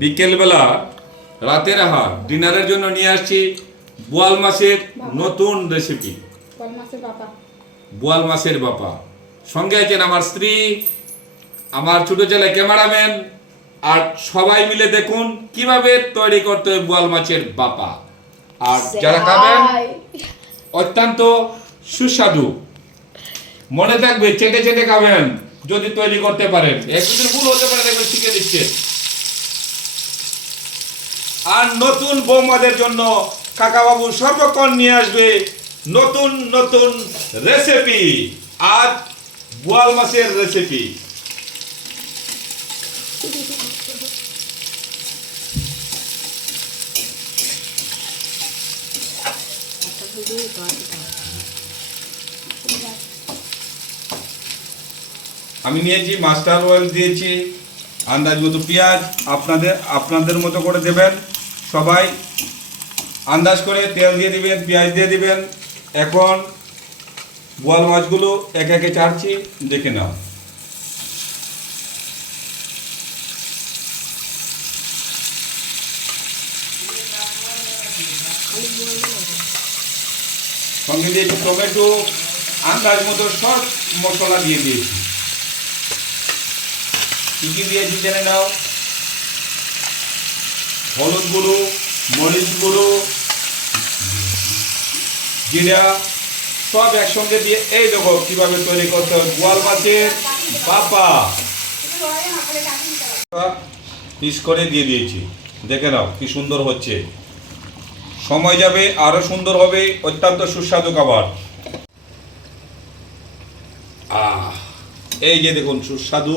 বিকেলবেলা রাতের আহার ডিনারের জন্য নিয়ে আসছি বোয়াল মাছের নতুন রেসিপি। বোয়াল মাছের বাপা সঙ্গে আছেন আমার স্ত্রী, আমার ছোট ছেলে ক্যামেরাম্যান, আর সবাই মিলে দেখুন কিভাবে তৈরি করতে হয় বোয়াল মাছের বাপা। আর যারা খাবেন অত্যন্ত সুস্বাদু, মনে থাকবে চেটে চেটে খাবেন যদি তৈরি করতে পারেন। একটু ভুল হতে পারে, দেখবেন শিখে দিচ্ছে। আর নতুন বৌমাদের জন্য কাকাবাবু সর্বক্ষণ নিয়ে আসবে নতুন নতুন রেসিপি। আজ বোয়াল মাছের রেসিপি। আমি নিয়েছি মাস্টার অয়েল, দিয়েছি আন্দাজ মতো পেঁয়াজ, আপনাদের মতো করে দেবেন। সবাই আন্দাজ করে তেল দিয়ে দিবেন, পেঁয়াজ দিয়ে দিবেন। এখন বোয়াল মাছগুলো একে একে ছাড়ছি, দেখে নাও। সঙ্গে দিয়েছি টমেটো, আন্দাজ মতো সব মশলা দিয়ে দিয়েছি। কি কি দিয়েছি জেনে নাও। হলুদ গুঁড়ো, মরিচ গুঁড়ো, জিরা সব একসঙ্গে দিয়ে এই দেখো কিভাবে তৈরি করতে হবে বোয়াল মাছের বাপা। পিস করে দিয়ে দিয়েছি, দেখে নাও কি সুন্দর হচ্ছে। সময় যাবে আরো সুন্দর হবে, অত্যন্ত সুস্বাদু খাবার। এই যে দেখুন সুস্বাদু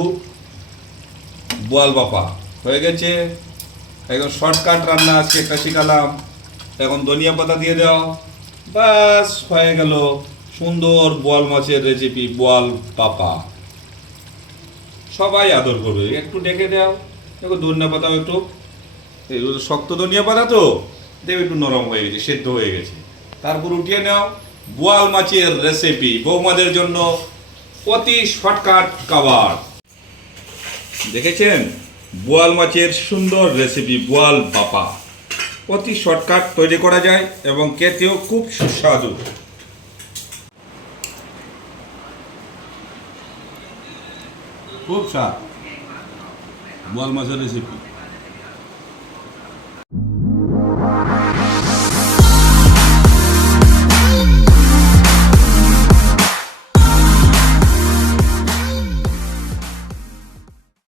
বোয়াল বাপা হয়ে গেছে। একদম শর্টকাট রান্না আজকে একটা শিখালাম। এখন ধনিয়া পাতা দিয়ে দাও, বাস হয়ে গেল সুন্দর বোয়াল মাছের রেসিপি বোয়াল বাপা। সবাই আদর করবে। একটু ডেকে দাও, দেখো ধনিয়া পাতাও একটু শক্ত ধনিয়া পাতা তো দেবে, একটু নরম হয়ে গেছে, সেদ্ধ হয়ে গেছে। তারপর উঠিয়ে নাও বোয়াল মাছের রেসিপি, বৌমাদের জন্য অতি শর্টকাট খাবার। দেখেছেন বোয়াল মাছের সুন্দর রেসিপি বোয়াল বাপা। অতি শর্টকাট তৈরি করা যায় এবং খেতেও খুব সুস্বাদু। খুব স্বাদ বোয়াল মাছের রেসিপি।